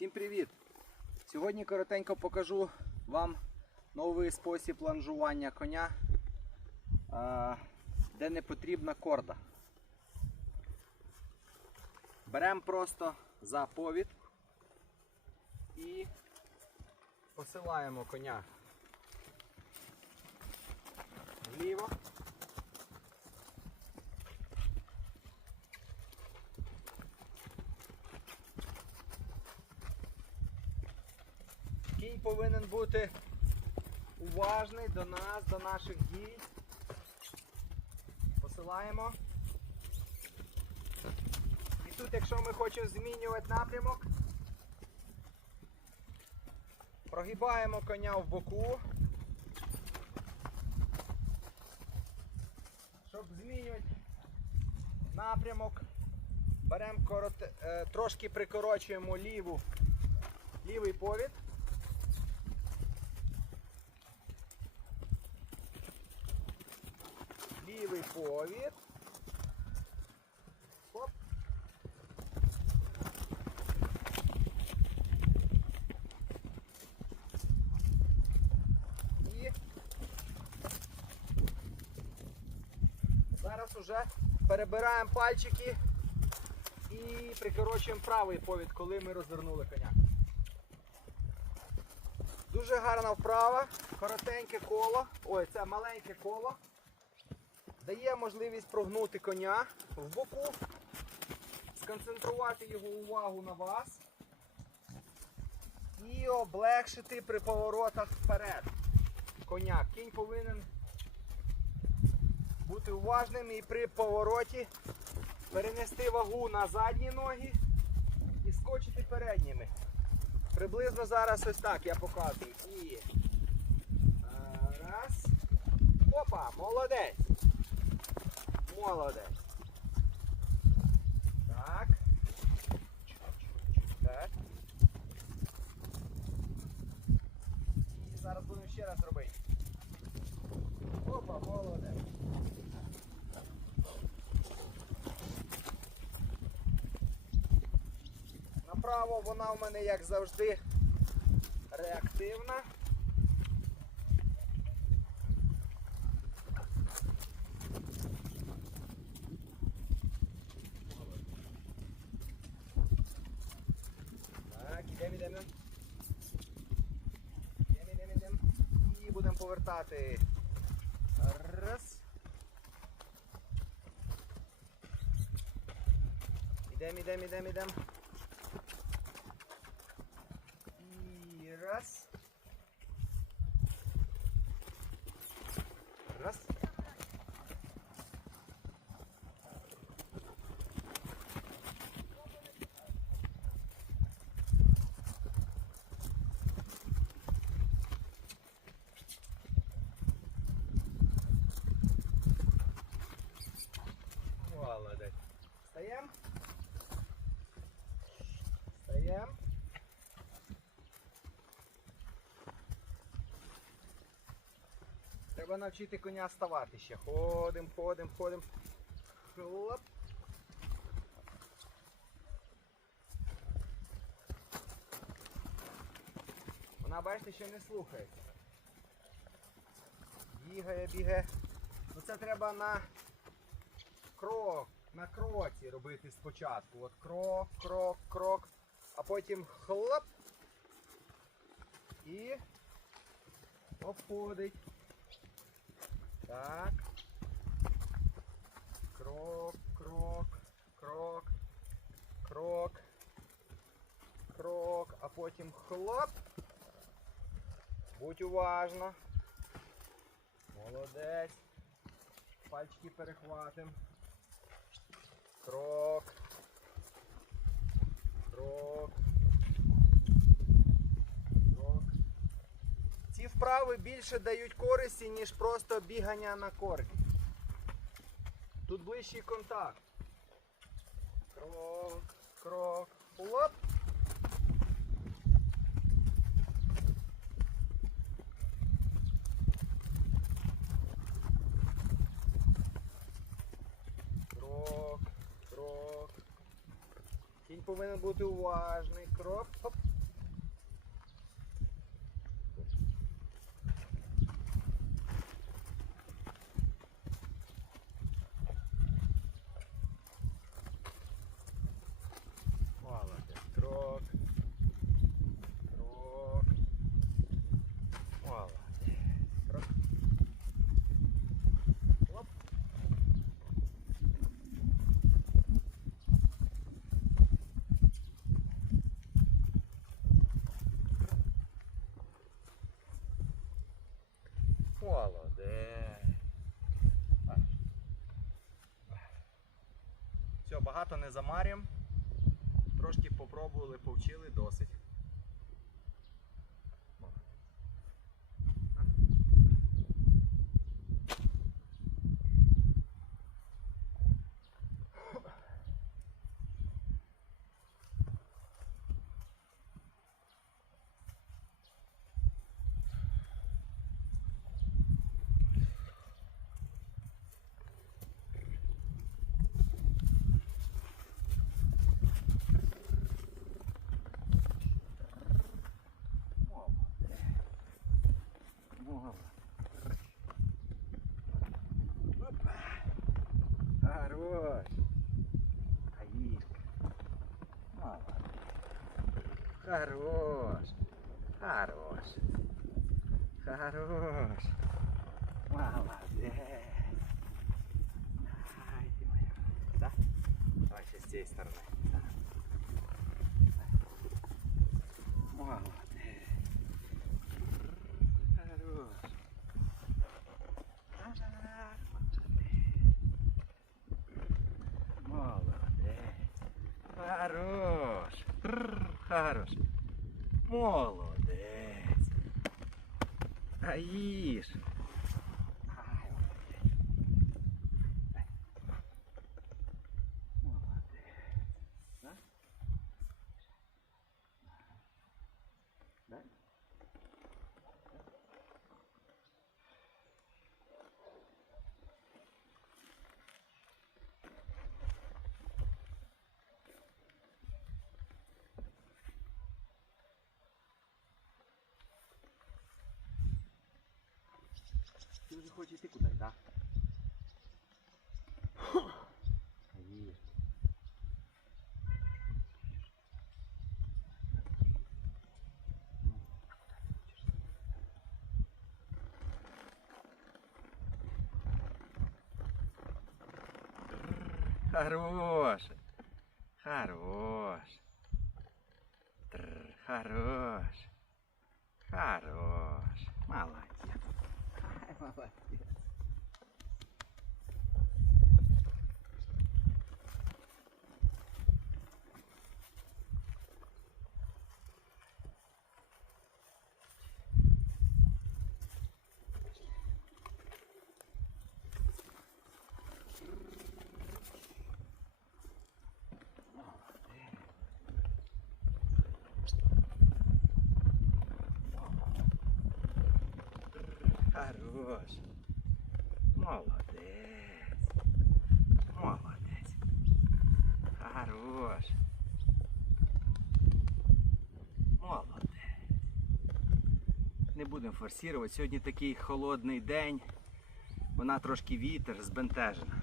Всім привіт! Сьогодні коротенько покажу вам новий спосіб ланжування коня, де не потрібна корда. Беремо просто за повід і посилаємо коня вліво. Кінь повинен бути уважний до нас, до наших дій. Посилаємо. І тут, якщо ми хочемо змінювати напрямок, прогибаємо коня в боку. Щоб змінювати напрямок, беремо корот... е, трошки прикорочуємо ліву, лівий повід. Повід. Хоп. І зараз уже перебираємо пальчики і прикорочуємо правий повід, коли ми розвернули коня. Дуже гарна вправа, коротеньке коло. Ой, це маленьке коло дає можливість прогнути коня в боку, сконцентрувати його увагу на вас і облегшити при поворотах вперед коня. Кінь повинен бути уважним і при повороті перенести вагу на задні ноги і скочити передніми. Приблизно зараз ось так я показую. І е, раз. Опа, молодець. Молодець. Так. Так. І зараз будемо ще раз робити. Опа, молодець. Направо вона в мене, як завжди, реактивна. Так, ідемо, ідемо. Ідемо, ідемо, ідемо. І будемо повертати. Раз. Ідемо, ідемо, ідемо, ідемо. І раз. Раз. Молодець. Встаємо. Встаємо. Треба навчити коня ставати ще. Ходимо, ходимо, ходимо. Хлоп. Вона, бачите, ще не слухається. Бігає, бігає. Ну це треба на крок, на кроці робити спочатку. От крок, крок, крок, а потім хлоп. І обходить. Так. Крок, крок, крок, крок, крок, а потім хлоп. Будь уважна. Молодець. Пальчики перехватим. Крок. Крок. Ці вправи більше дають користі, ніж просто бігання на корді. Тут ближчий контакт. Крок, крок, хлоп. Крок, крок. Кінь повинен бути уважний. Крок, хоп. Багато не замарюємо. Трошки попробували, повчили досить. Хорош. Аишка. Молодец. Хорош. Хорош. Хорош. Молодец. Ай, ты моя. Да? Давай сейчас с этой стороны. Хорош. Молодець. Ай, Ти вже хочеш йти кудись, так? Аїш. Хорош. Хорош. Тррр, Хорош. Хорош. Молодец. Ай, молодец. Хорош. Молодець. Молодець. Хорош. Молодець. Не будемо форсувати. Сьогодні такий холодний день. Вона трошки вітер збентежена.